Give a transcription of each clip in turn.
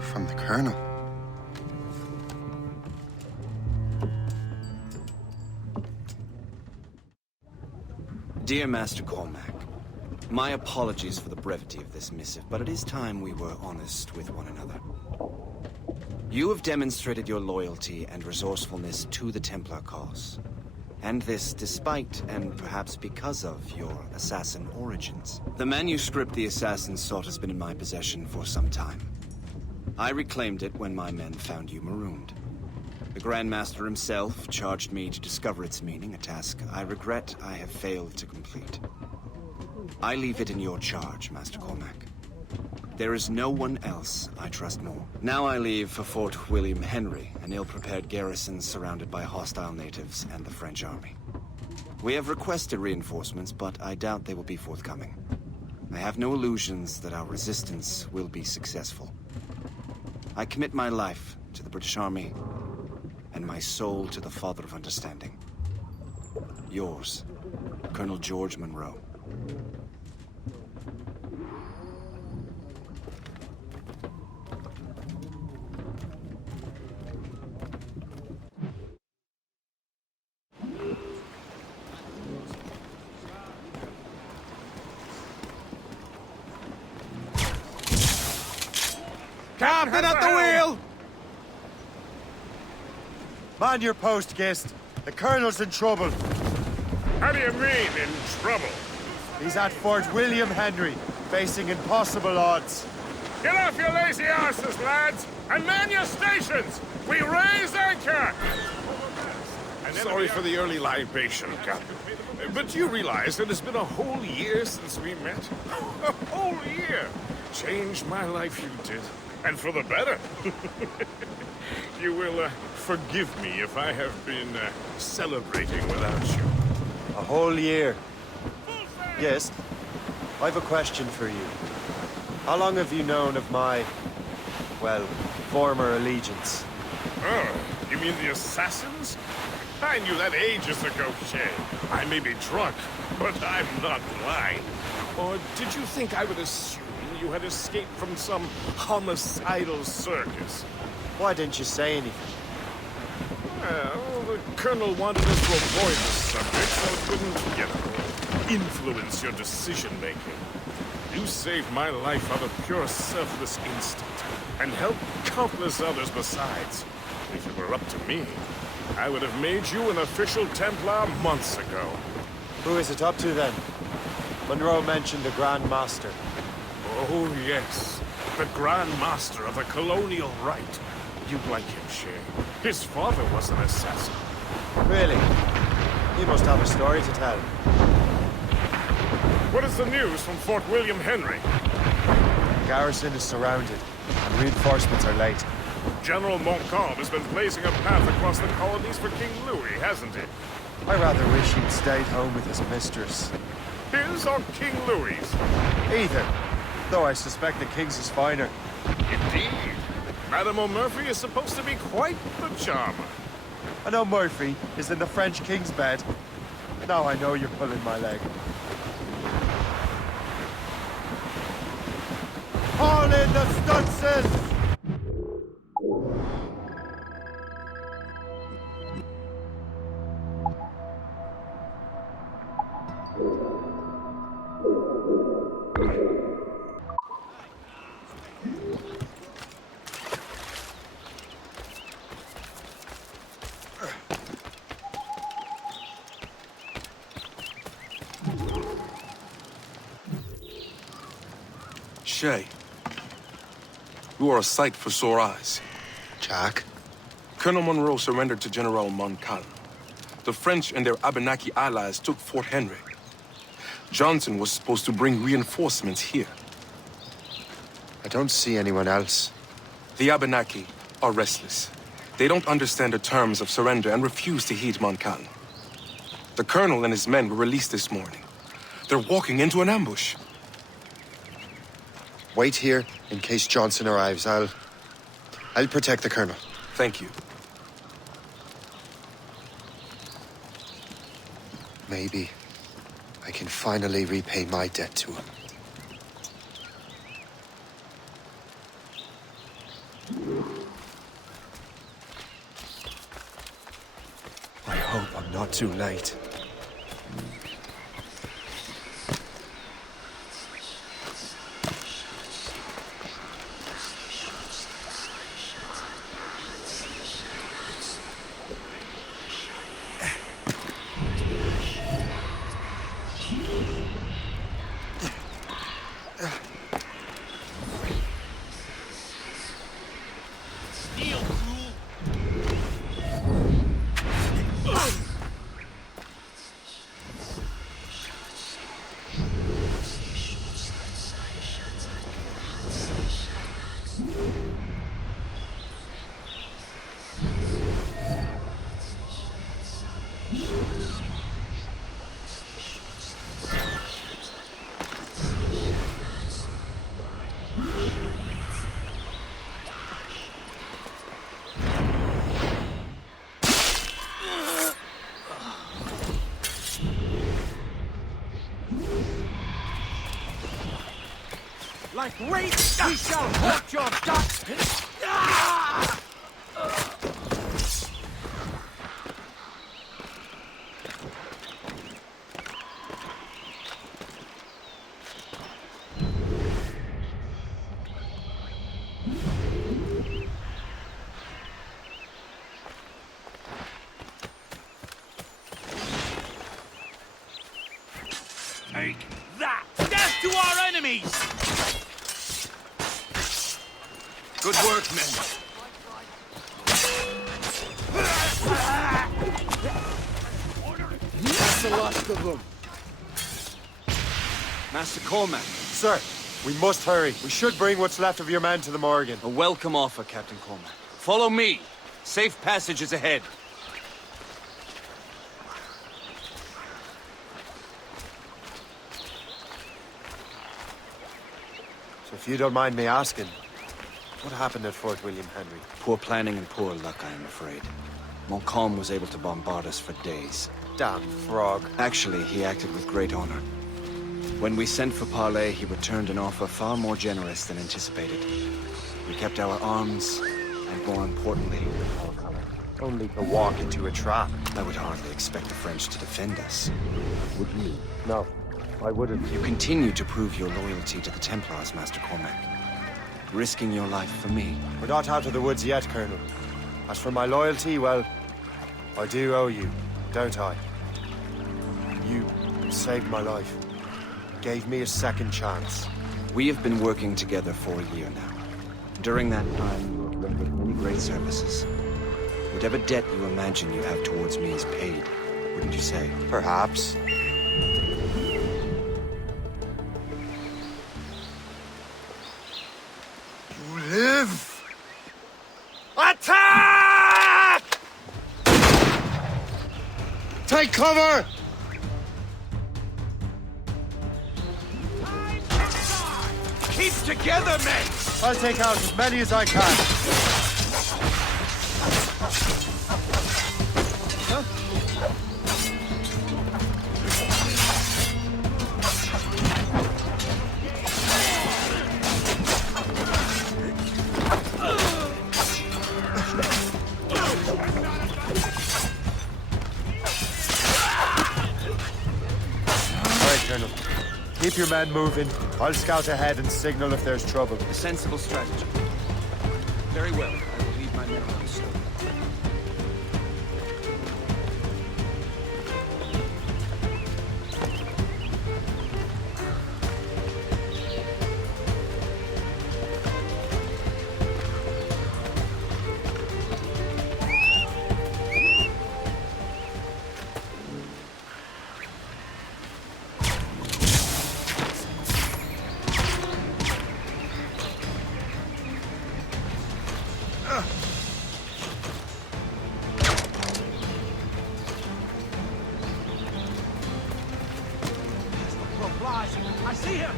From the Colonel. Dear Master Cormac, my apologies for the brevity of this missive, but it is time we were honest with one another. You have demonstrated your loyalty and resourcefulness to the Templar cause. And this despite, and perhaps because of, your assassin origins. The manuscript the assassin sought has been in my possession for some time. I reclaimed it when my men found you marooned. The Grand Master himself charged me to discover its meaning, a task I regret I have failed to complete. I leave it in your charge, Master Cormac. There is no one else I trust more. Now I leave for Fort William Henry, an ill-prepared garrison surrounded by hostile natives and the French army. We have requested reinforcements, but I doubt they will be forthcoming. I have no illusions that our resistance will be successful. I commit my life to the British Army, and my soul to the Father of Understanding. Yours, Colonel George Monroe. Captain at the wheel! Man your post, Gist. The Colonel's in trouble. How do you mean, in trouble? He's at Fort William Henry, facing impossible odds. Get off your lazy arses, lads, and man your stations! We raise anchor! Sorry for the early libation, Captain. But you realize that it's been a whole year since we met? A whole year! Changed my life, you did. And for the better. You will forgive me if I have been celebrating without you. A whole year. Yes, I've a question for you. How long have you known of my, well, former allegiance? Oh, you mean the Assassins? I knew that ages ago, Shay. I may be drunk, but I'm not blind. Or did you think I would assume you had escaped from some homicidal circus? Why didn't you say anything? Well, the Colonel wanted us to avoid the subject so it wouldn't, influence your decision-making. You saved my life out of pure selfless instinct, and helped countless others besides. If it were up to me, I would have made you an official Templar months ago. Who is it up to, then? Monroe mentioned the Grand Master. Oh, yes. The Grand Master of the colonial rite. You'd like him, Shay. His father was an assassin. Really? He must have a story to tell. What is the news from Fort William Henry? The garrison is surrounded, and reinforcements are late. General Montcalm has been blazing a path across the colonies for King Louis, hasn't he? I rather wish he'd stayed home with his mistress. His or King Louis'? Either. Though I suspect the King's is finer. Indeed. Madame O'Murphy is supposed to be quite the charmer. I know Murphy is in the French King's bed. Now I know you're pulling my leg. Haul in the Stutzes! Shay, you are a sight for sore eyes. Jack? Colonel Monroe surrendered to General Montcalm. The French and their Abenaki allies took Fort Henry. Johnson was supposed to bring reinforcements here. I don't see anyone else. The Abenaki are restless. They don't understand the terms of surrender and refuse to heed Montcalm. The colonel and his men were released this morning, They're walking into an ambush. Wait here in case Johnson arrives. I'll protect the Colonel. Thank you. Maybe I can finally repay my debt to him. I hope I'm not too late. Like wraiths, we shall haunt your dust! Take that! Death to our enemies! Good work, men. That's the last of them. Master Cormac, Sir, we must hurry. We should bring what's left of your men to the Morgan. a welcome offer, Captain Cormac. Follow me. Safe passage is ahead. So if you don't mind me asking, what happened at Fort William Henry? Poor planning and poor luck, I am afraid. Montcalm was able to bombard us for days. Damn frog. Actually, he acted with great honor. When we sent for parley, he returned an offer far more generous than anticipated. We kept our arms, and more importantly, our color. Only to walk into a trap. I would hardly expect the French to defend us. Would you? No, I wouldn't. You continue to prove your loyalty to the Templars, Master Cormac. Risking your life for me. We're not out of the woods yet, Colonel. As for my loyalty, well, I do owe you, don't I? You saved my life. Gave me a second chance. We have been working together for a year now. During that time, you have rendered many great services. Whatever debt you imagine you have towards me is paid, wouldn't you say? Perhaps. You live! Attack! Take cover! Keep together, men! I'll take out as many as I can. Colonel. Keep your men moving. I'll scout ahead and signal if there's trouble. A sensible strategy. Very well. I will leave my men on the slope. I see him!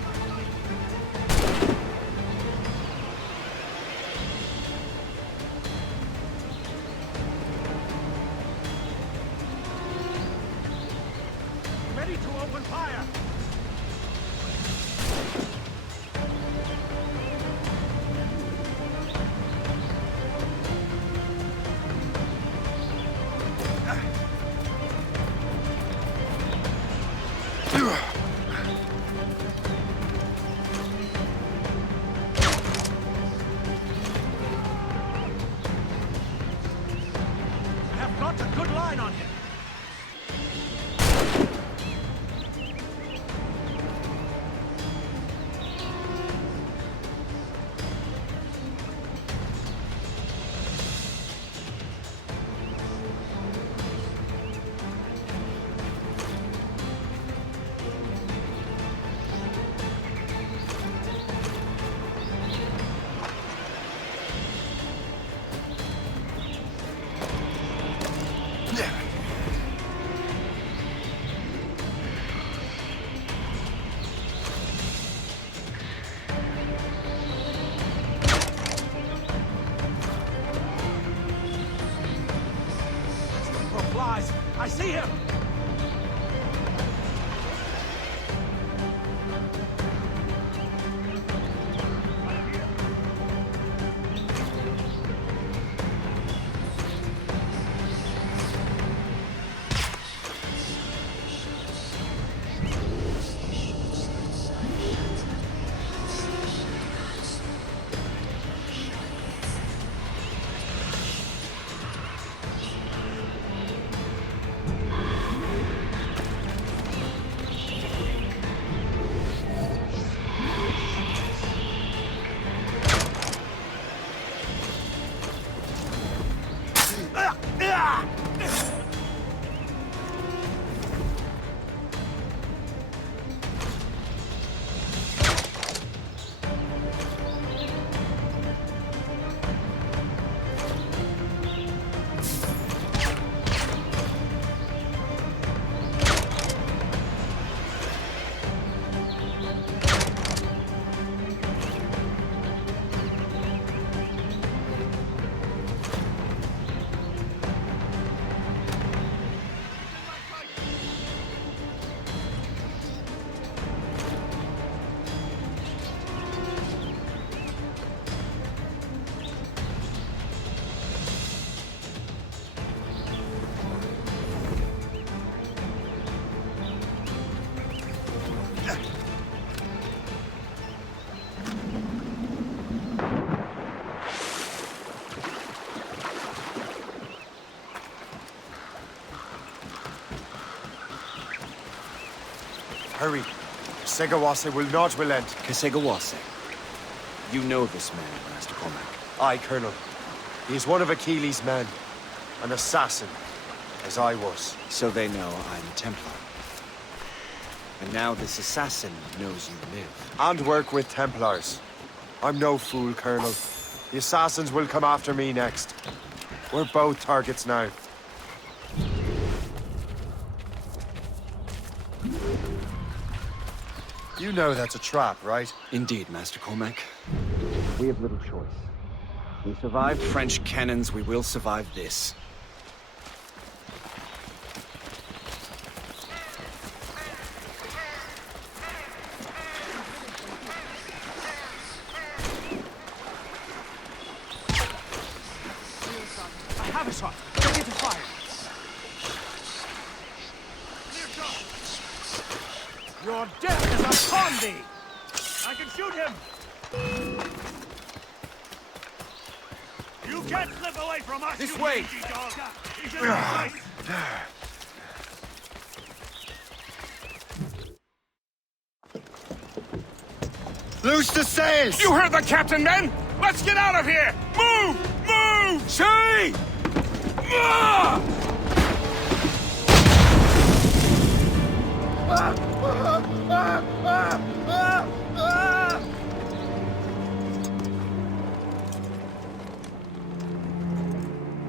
Ready to open fire! I have got a good line on him. Flies. I see him! Hurry. Segawase will not relent. Kesegawase. You know this man, Master Cormac. Aye, Colonel. He is one of Achilles' men. An assassin, as I was. So they know I'm a Templar. And now this assassin knows you live. And work with Templars. I'm no fool, Colonel. The assassins will come after me next. We're both targets now. You know that's a trap, right? Indeed, Master Cormac. We have little choice. We survived French cannons, we will survive this. I have a shot. Ready to fire. Your death is upon thee! I can shoot him! You can't slip away from us, This you way. mangy dog! He should have been Loose the sails! You heard the captain, men! Let's get out of here! Move! Move! Shay! Ah!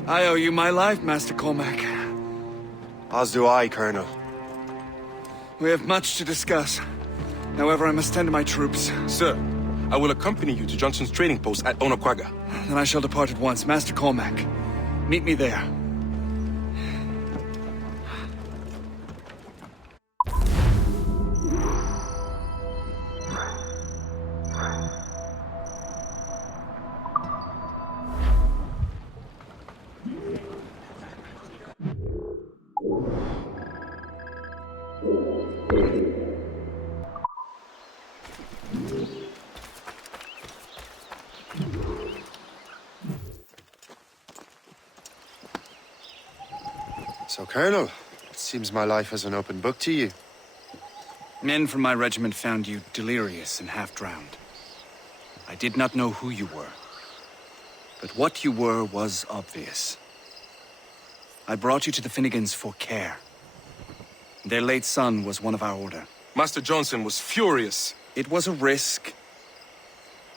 I owe you my life, Master Cormac. As do I, Colonel. We have much to discuss. However, I must tend to my troops. Sir, I will accompany you to Johnson's trading post at Onokwaga. Then I shall depart at once. Master Cormac, meet me there. So, Colonel, it seems my life is an open book to you. Men from my regiment found you delirious and half-drowned. I did not know who you were, but what you were was obvious. I brought you to the Finnegans for care. Their late son was one of our order. Master Johnson was furious. It was a risk,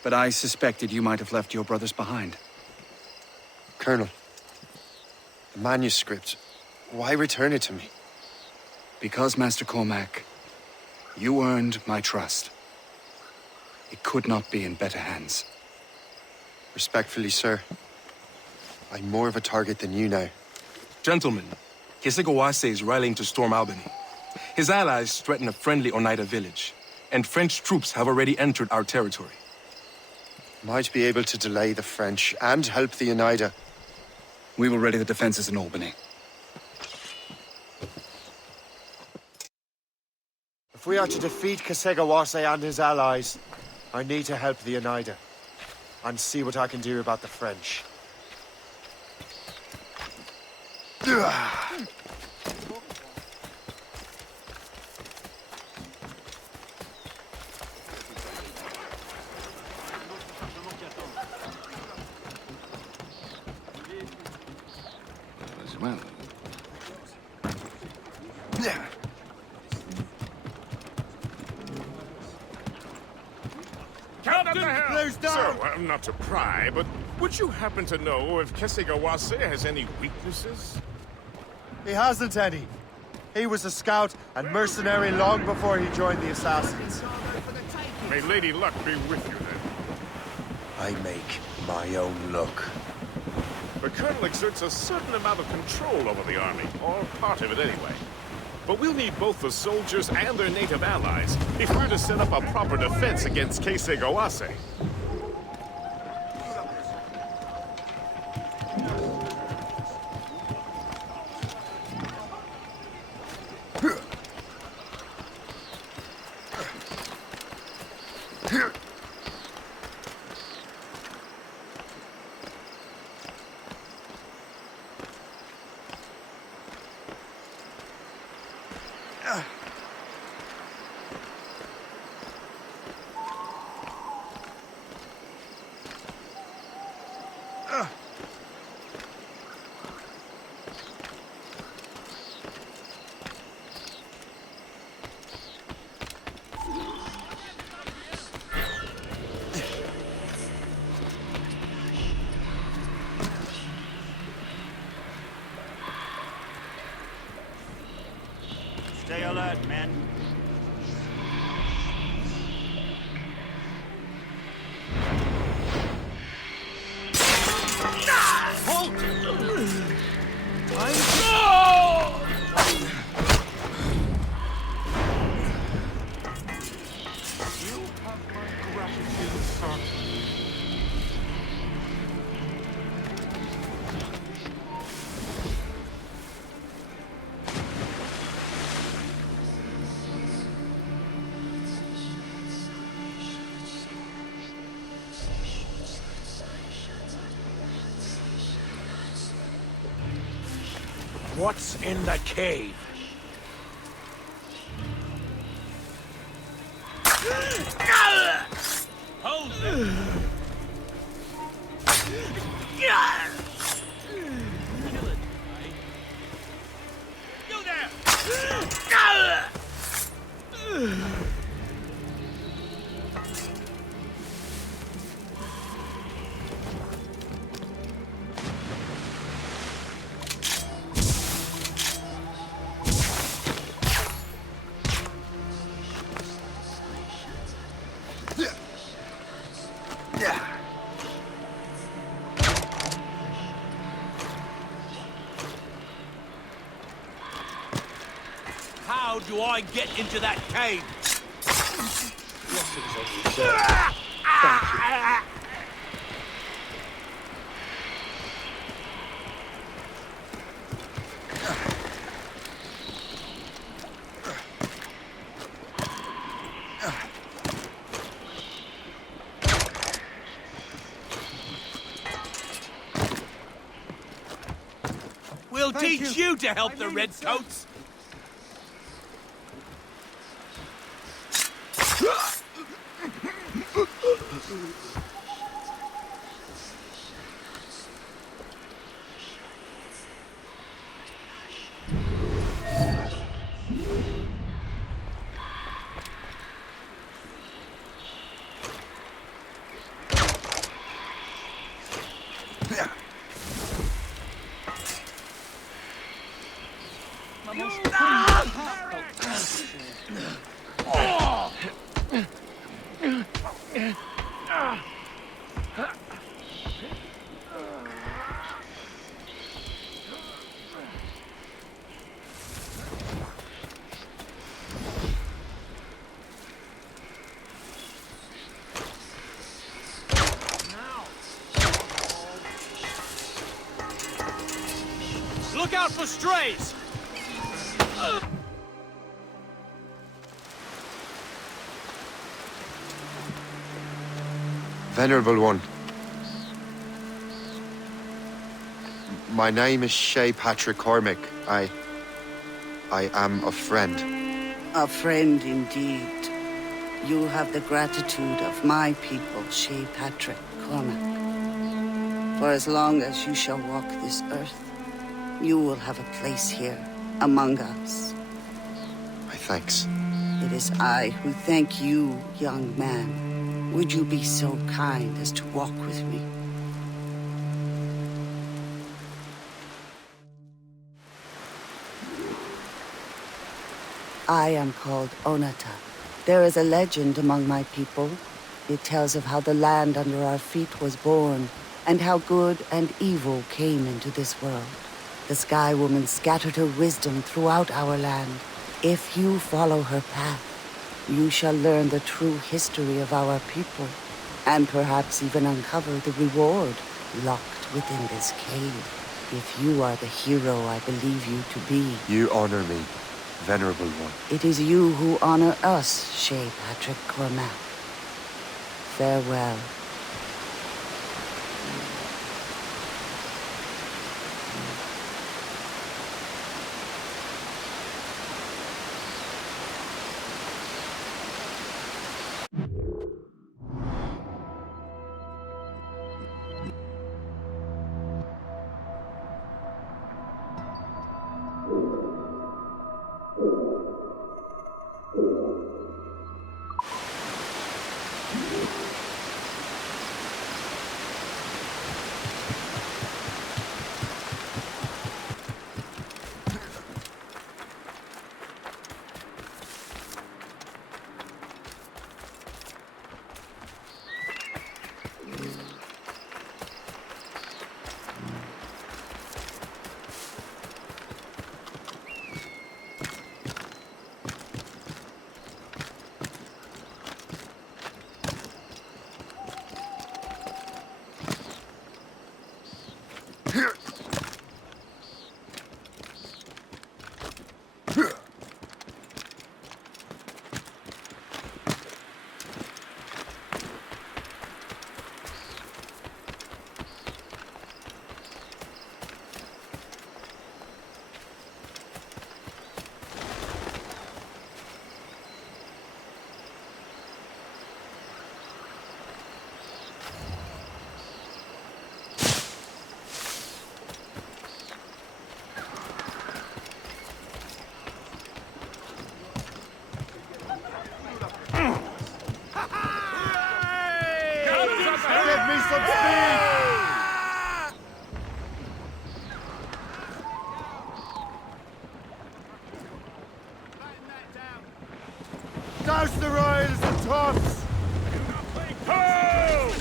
but I suspected you might have left your brothers behind. Colonel, the manuscript, why return it to me? Because, Master Cormac, you earned my trust. It could not be in better hands. Respectfully, sir, I'm more of a target than you now. Gentlemen, Kesekawase is rallying to storm Albany. His allies threaten a friendly Oneida village, and French troops have already entered our territory. Might be able to delay the French and help the Oneida. We will ready the defenses in Albany. If we are to defeat Kesegawase and his allies, I need to help the Oneida and see what I can do about the French. As well. Captain! Sir, well, not to pry, but would you happen to know if Kesigawase has any weaknesses? He hasn't any. He was a scout and mercenary long before he joined the Assassins. May Lady Luck be with you, then. I make my own luck. The Colonel exerts a certain amount of control over the army, or part of it anyway. But we'll need both the soldiers and their native allies if we're to set up a proper defense against Kesigawase. Stay alert, men. What's in the cave? Hold it! You there! do I get into that cave? We'll teach you to help the Redcoats! Look out for strays! Venerable one. My name is Shay Patrick Cormac. I am a friend. A friend indeed. You have the gratitude of my people, Shay Patrick Cormac. For as long as you shall walk this earth, you will have a place here, among us. My thanks. It is I who thank you, young man. Would you be so kind as to walk with me? I am called Onata. There is a legend among my people. It tells of how the land under our feet was born, and how good and evil came into this world. The Sky Woman scattered her wisdom throughout our land. If you follow her path, you shall learn the true history of our people, and perhaps even uncover the reward locked within this cave. If you are the hero I believe you to be. You honor me, Venerable one. It is you who honor us, Shay Patrick Cormac. Farewell. Douse the royals and tops! Ho!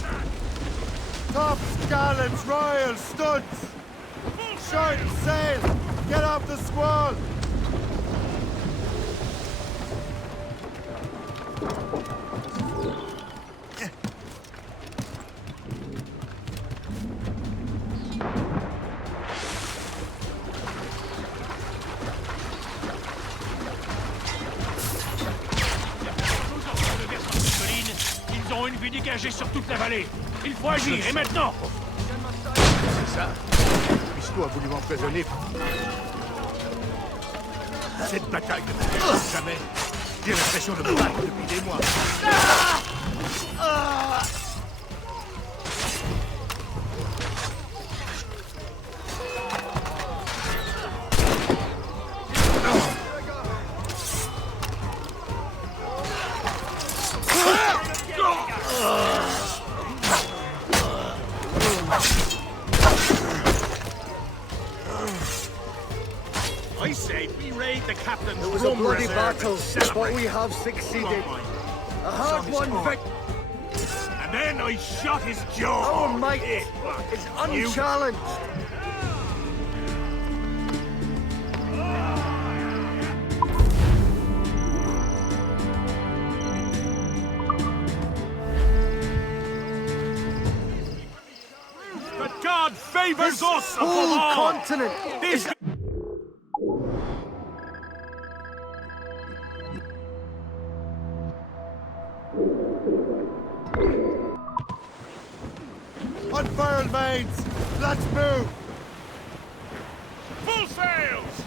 Tops, gallants, royals, studs! Short sail! Get off the squall! Ils ont une vue dégagée sur toute la vallée. Il faut agir, et maintenant! C'est ça. Pisto a voulu m'empoisonner. Cette bataille ne m'intéresse jamais. J'ai l'impression de me battre depuis des mois. I say we raid the captain's It was a rum bloody reserve battle, and celebrate. but we have succeeded. Come on, A hard-won victory. and then I shot his jaw. Our might It is unchallenged. But God favors This us above whole all. continent This Unfurled mains! Let's move! Full sails!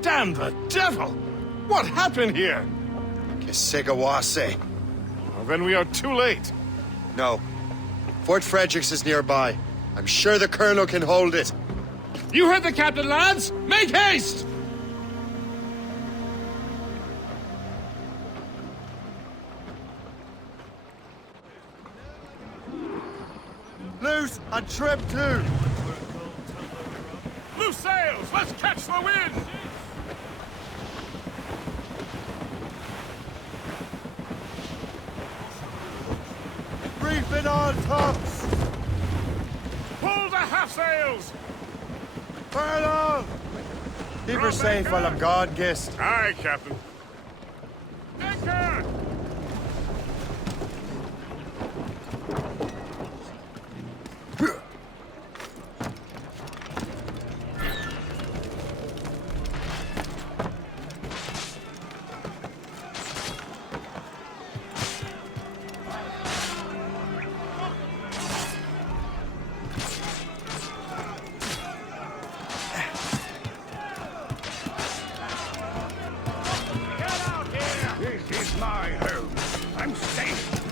Damn the devil! What happened here? Kisigawase. Well, then we are too late. No. Fort Fredericks is nearby. I'm sure the Colonel can hold it. You heard the captain, lads! Make haste! Loose and trim too! Loose sails! Let's catch the wind! Reef it on tops! Pull the half sails! Furlough! Keep her safe while I'm gone, Gist. Aye, Captain. Anchor! This is my home. I'm safe.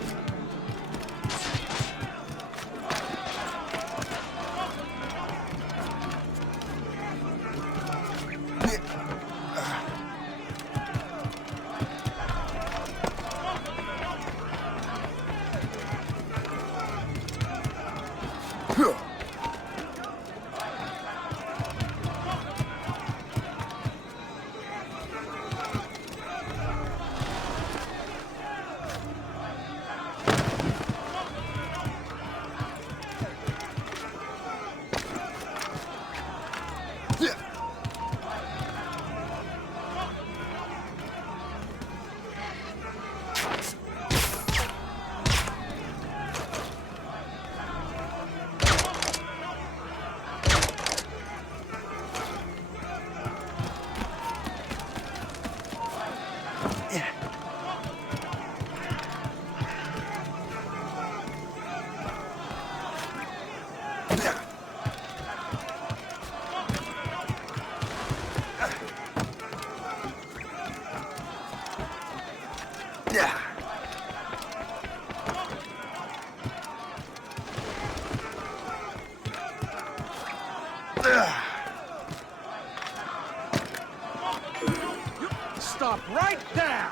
stop right there!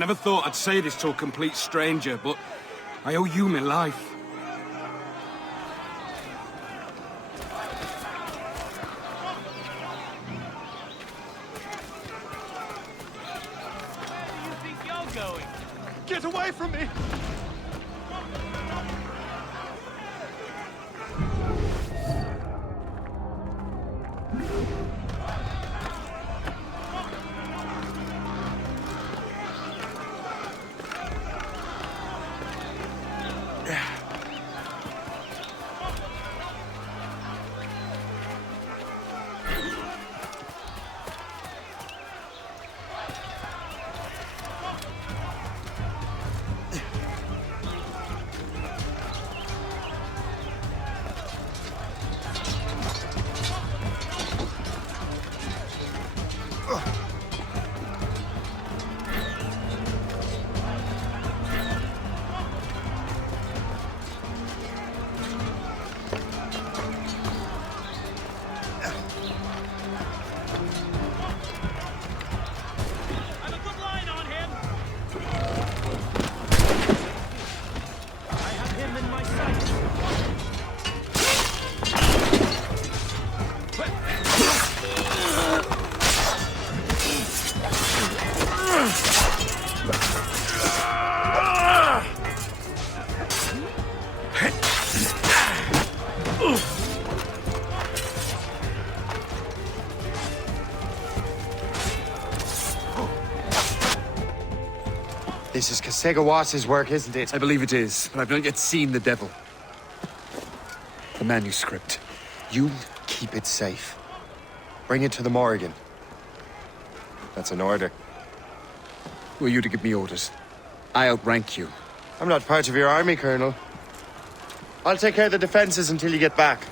never thought I'd say this to a complete stranger, but I owe you my life. Where do you think you're going? Get away from me! This is Kasegawas's work, isn't it? I believe it is, but I've not yet seen the devil. The manuscript. You keep it safe. Bring it to the Morrigan. That's an order. Who are you to give me orders? I outrank you. I'm not part of your army, Colonel. I'll take care of the defenses until you get back.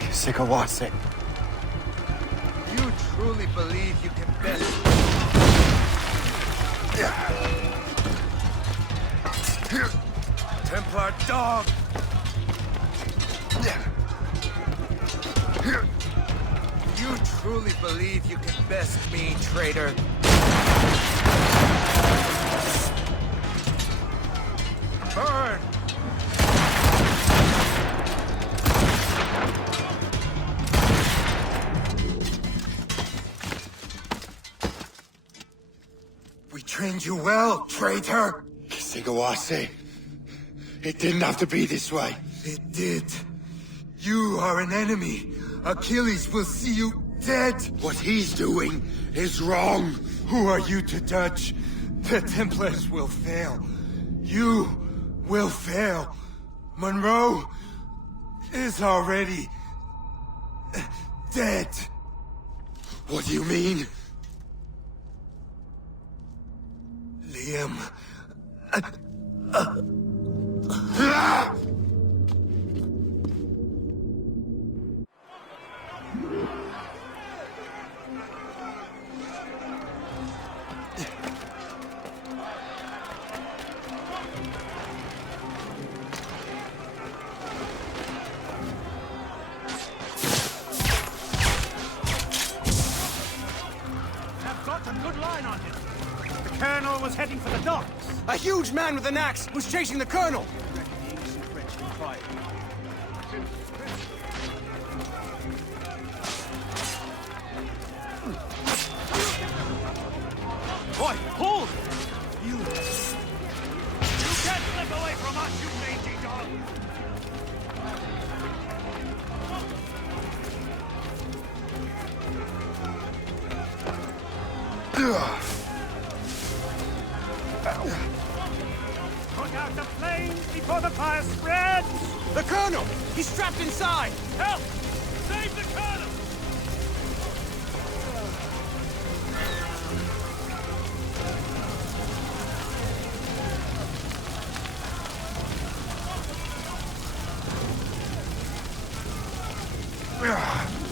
Kasegawase. You truly believe you can best... Templar dog! You truly believe you can best me, traitor? Burn! We trained you well, traitor! Kasegawase. It didn't have to be this way. It did. You are an enemy. Achilles will see you dead. What he's doing is wrong. Who are you to judge? The Templars will fail. You will fail. Monroe is already dead. What do you mean? Liam. I've got a good line on him. The Colonel was heading for the docks. A huge man with an axe was chasing the Colonel! Boy, hold! You can't slip away from us, you mangy dog! Put out the flames before the fire spreads! The Colonel! He's trapped inside! Help! Save the Colonel!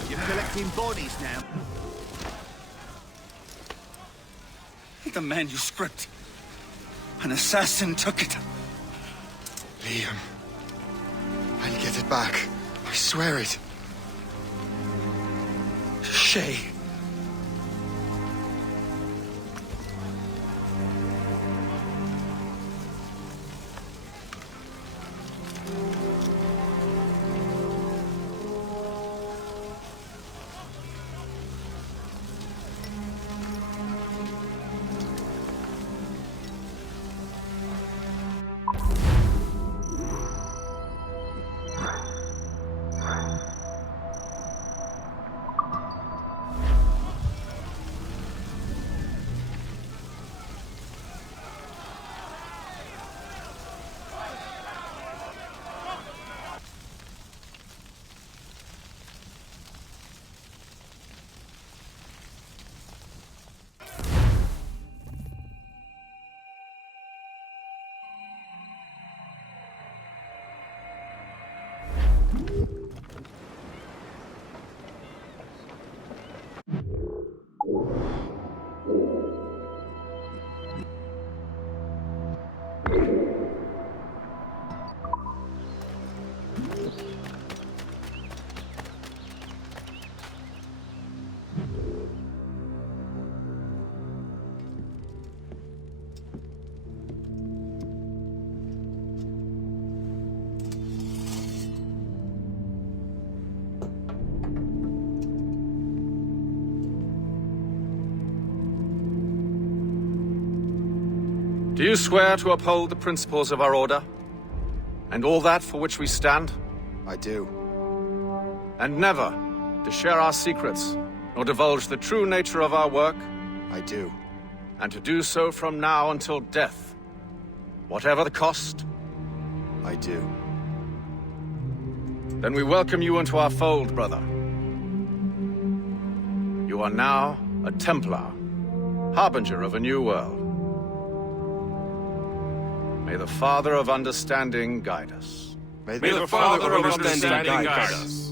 You're collecting bodies now. The manuscript. An assassin took it. Liam. I'll get it back. I swear it. Shay. Do you swear to uphold the principles of our order? And all that for which we stand? I do. And never to share our secrets, nor divulge the true nature of our work? I do. And to do so from now until death, whatever the cost? I do. Then we welcome you into our fold, brother. You are now a Templar, harbinger of a new world. May the Father of Understanding guide us. May the Father of Understanding guide us.